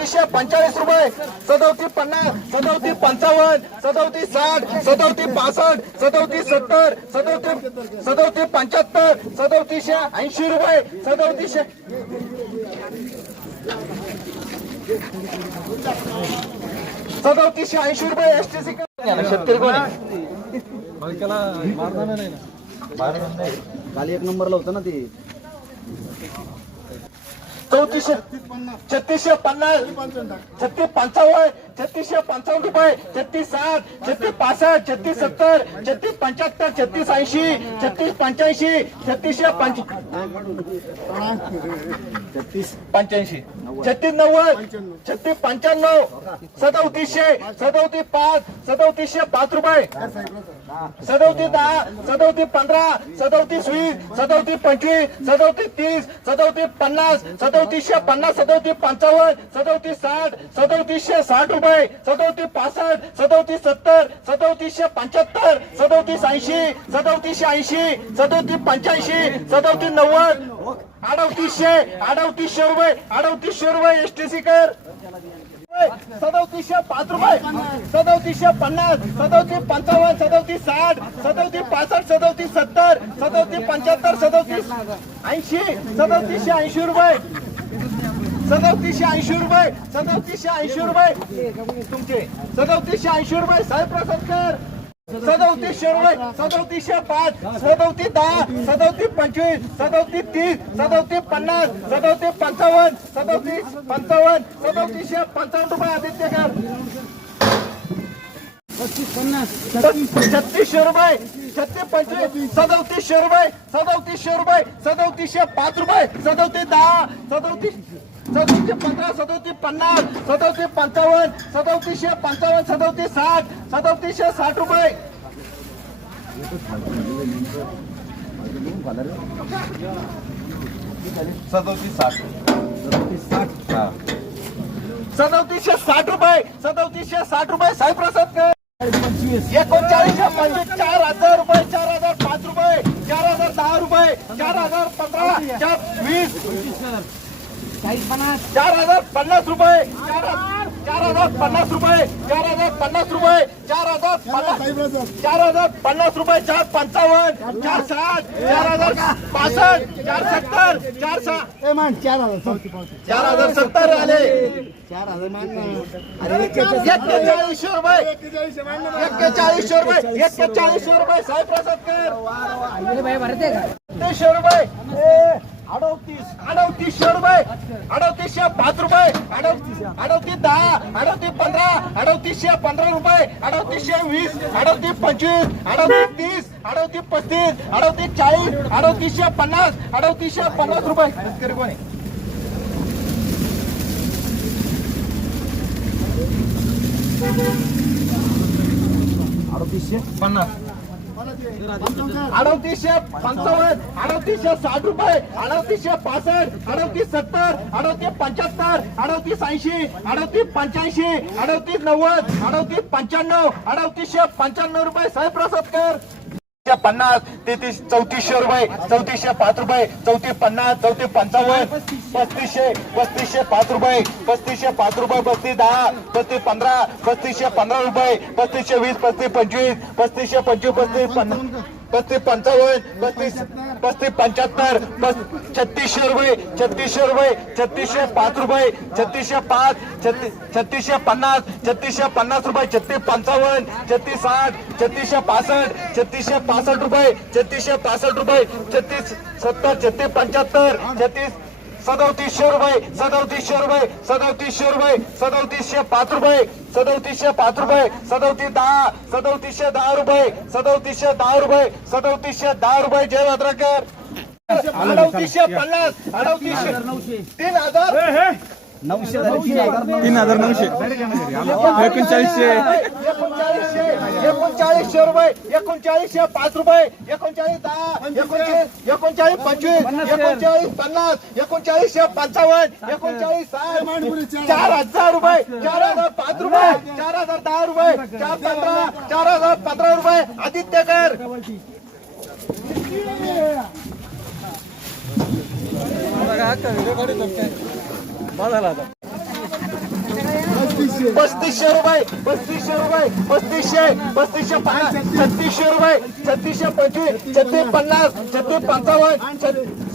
सदोतीसशे पंचाळीस रुपये. सदोती पन्नास सदोती पंचावन्न सदोती साठ सदोती पासष्ट सदोती सत्तर सदोती सदोती पंच्याहत्तर सदोतीसशे ऐंशी रुपये. सदोतीसशे सदोतीसशे ऐंशी रुपये एस टी सी शेतकरी कोण? खाली एक नंबरला होतं ना ते. चौतीसशे छत्तीसशे पन्नास छत्तीस पंचावन्न छत्तीसशे पंचावन्न रुपये छत्तीस साठ छत्तीस पासष्ट छत्तीस सत्तर छत्तीस पंच्याहत्तर छत्तीस ऐंशी छत्तीस पंच्याऐंशी छत्तीसशे पंच छत्तीस पंच्याऐंशी. छत्तीस नव्वद छत्तीस पंच्याण्णव सदोतीसशे सदोतीस पाच सदोतीसशे पाच रुपये. सदोतीस दहा सदोतीस पंधरा सदोतीस वीस सदोतीस पंचवीस सदोतीस तीस सदोतीस पन्नास सदोतीसशे पन्नास सदोतीस पंचावन्न सदोतीस साठ सदोतीसशे साठ रुपये. सदोतीस पासष्ट सदोतीस सत्तर सदोतीसशे पंच्याहत्तर सदोतीस ऐंशी सदोतीसशे ऐंशी सदोतीस पंच्याऐंशी सदोतीस नव्वद. अडवतीसशे अडवतीसशे रुपये अडवतीसशे रुपये एस टी सी कर. सदोतीसशे पाच रुपये सदोतीसशे पन्नास सदोतीस पंचावन्न सदोतीस साठ सदोतीस पासष्ट सदोतीस सत्तर सदोतीस पंच्याहत्तर सदोतीस ऐंशी सदोतीसशे ऐंशी रुपये. सदतीसशे ऐंशी रुपये सदतीसशे ऐंशी रुपये. तुमचे सदतीसशे ऐंशी रुपये साहेबप्रसाद कर. सदोतीसशे रुपये सदवतीसशे पाच सदवती दहा सदवती पंचवीस सदवती तीस सदवती पन्नास सदवती पंचावन्न सदोतीस पंचावन्न सदवतीसशे पंचावन्न रुपये आदित्यकर छत्तीसशे रुपये छत्तीस पंचवीस सदवतीसशे रुपये सदवतीसशे रुपये सदवतीसशे पाच रुपये सदवती दहा सदवतीस सदोतीस पंधरा सदोतीस पन्नास सदोतीस पंचावन्न सदोतीसशे पंचावन्न सदोतीस साठ सदोतीसशे साठ रुपये. सदोतीस साठ. सदोतीसशे साठ रुपये सदोतीसशे साठ रुपये साई प्रसाद एकोणचाळीसशे पंचवीस चार हजार रुपये चार हजार पाच रुपये चार हजार दहा रुपये चार हजार पंधरा चार वीस. चार हज़ार पन्नास रुपये। चार चार हज़ार पन्नास रुपये। चार हज़ार पन्नास रुपये। चार हज़ार पन्नास चार हज़ार पन्नास रुपये चार पंचावन्न चार साठ चार हज़ार पासष्ट चार सत्तर चार सहा चार हज़ार चार हज़ार सत्तर आले। चार हज़ार एक्केचाळीसशे रुपये। एक्केचाळीसशे रुपये। एक्केचाळीसशे रुपये साहेब प्रसाद कर। रुपये। अडतीस अडतीसशे रुपये अडतीसशे पाच रुपये अडतीस दहा अडतीस पंधरा अडतीसशे पंधरा रुपये अडतीसशे वीस अडतीस पंचवीस अडतीस तीस अडतीस पस्तीस अडतीस चाळीस अडतीसशे पन्नास अडतीसशे पन्नास रुपये. शेतकरी अडतीसशे पन्नास. अडतीसशे पंचावन्न अडतीसशे साठ रुपये अडतीसशे पासष्ट अडतीस सत्तर अडतीस पंच्याहत्तर अडतीस ऐंशी अडतीस पंच्याऐंशी अडतीस नव्वद अडतीस पंच्याण्णव अडतीसशे पंच्याण्णव रुपये. साहेब प्रसाद कर. पन्नास तेहतीस चौतीसशे रुपये चौतीसशे पाच रुपये चौतीस पन्नास चौतीस पंचावन्न पस्तीसशे पस्तीसशे पाच रुपये पस्तीसशे पाच रुपये पस्तीस दहा पस्तीस पंधरा पस्तीसशे पंधरा रुपये पस्तीसशे वीस पस्तीस पंचवीस पस्तीसशे पंचवीस पस्तीस पन्नास. पस्तीस पंचावन्न पस्तीस पस्तीस पंच्याहत्तर छत्तीसशे रुपये छत्तीसशे रुपये छत्तीसशे पाच रुपये छत्तीसशे पाच छत्तीस छत्तीसशे पन्नास छत्तीसशे पन्नास रुपये छत्तीस पंचावन्न छत्तीस साठ छत्तीसशे पासष्ट छत्तीसशे पासष्ट रुपये छत्तीसशे पासष्ट रुपये छत्तीस सत्तर छत्तीस पंच्याहत्तर छत्तीस सदोतीसशे रुपये सदोतीसशे रुपये सदोतीसशे रुपये सदोतीसशे पाच रुपये सदोतीसशे पाच रुपये सदोतीस दहा सदोतीसशे दहा रुपये सदोतीसशे दहा रुपये सदोतीसशे दहा रुपये. जय भद्रकर अडतीसशे पन्नास अडतीसशे तीन हजार. तीन हजार नऊशे. एकोणचाळीसशे. एकोणचाळीसशे. एकोणचाळीसशे रुपये. एकोणचाळीसशे पाच रुपये. एकोणचाळीस दहा. एकोणचाळीस. एकोणचाळीस पंचवीस. एकोणचाळीस पन्नास. एकोणचाळीसशे पंचावन्न. एकोणचाळीस साठ. चार हजार. रुपये. चार हजार. पाच रुपये. चार हजार दहा रुपये. चार पंधरा चार हजार पंधरा रुपये. आदित्यकर. व्हिडिओ काढतो काय झाला आता. पस्तीसशे रुपये पस्तीसशे रुपये पस्तीसशे पस्तीसशे पन्नास छत्तीसशे रुपये छत्तीसशे पंचवीस छत्तीस पन्नास छत्तीस पंचावन्न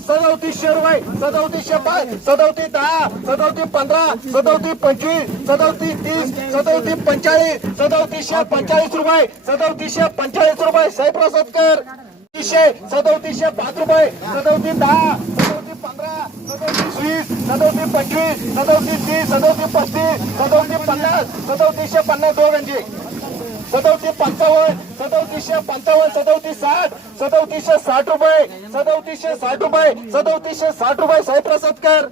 छत्तीस रुपये सदौतीसशे पाच सदोतीस दहा सदोतीस पंधरा सदोतीस पंचवीस सदोतीस तीस सदोतीस पंचाळीस सदोतीसशे पंचाळीस रुपये सदोतीसशे पंचाळीस रुपये साहेब सत्तर तीसशे सदोतीसशे पाच रुपये सदोतीस दहा सदोतीस वीस सदोतीस पंचवीस सदोतीस तीस सदोतीस पस्तीस सदोतीस पन्नास सदोतीसशे पन्नास दोघांचे सदोतीस पंचावन्न सदोतीसशे पंचावन्न सदोतीस साठ सदोतीसशे साठ रुपये सदोतीसशे साठ रुपये सदोतीसशे साठ रुपये साहेब सत्कार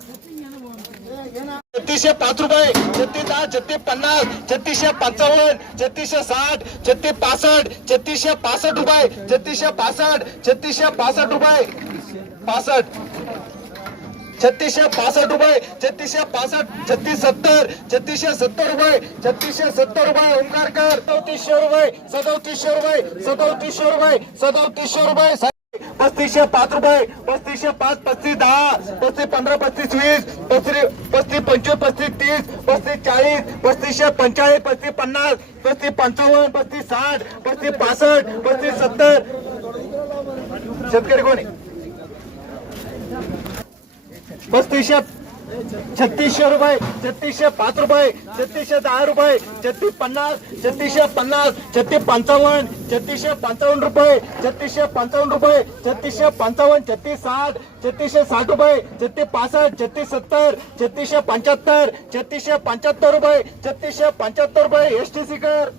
छत्तीसशे पाच रुपये छत्तीस दहा छत्तीस पन्नास छत्तीसशे पंचावन्न छत्तीसशे साठ छत्तीस पासष्ट छत्तीसशे पासष्ट रुपये छत्तीसशे पासष्ट छत्तीसशे पासष्ट रुपये. पासष्ट. छत्तीसशे पासष्ट रुपये छत्तीसशे पासष्ट छत्तीस सत्तर छत्तीसशे सत्तर रुपये छत्तीसशे सत्तर रुपये ओंकारकर सदोतीसशे रुपये सदोतीसशे रुपये सदोतीसशे रुपये सदोतीसशे रुपये. पस्तीसशे पाच रुपये पस्तीसशे पाच पस्तीस दहा पस्तीस पंधरा पस्तीस वीस पस्तीस पस्तीस पंचवीस पस्तीस तीस पस्तीस चाळीस पस्तीसशे पंचाळीस पस्तीस पन्नास पस्तीस पंचावन्न पस्तीस साठ पस्तीस पासष्ट पस्तीस सत्तर. शेतकरी कोणी पस्तीसशे छत्तीसशे रुपये छत्तीसशे पाच रुपये छत्तीसशे दहा रुपये छत्तीस पन्नास छत्तीसशे पन्नास छत्तीस पंचावन्न छत्तीसशे पंचावन्न रुपये छत्तीसशे पंचावन्न रुपये छत्तीसशे पंचावन्न छत्तीस साठ छत्तीसशे साठ रुपये छत्तीस पासष्ट छत्तीस सत्तर छत्तीसशे पंच्याहत्तर छत्तीसशे पंच्याहत्तर रुपये छत्तीसशे पंच्याहत्तर रुपये एस टी सी कर.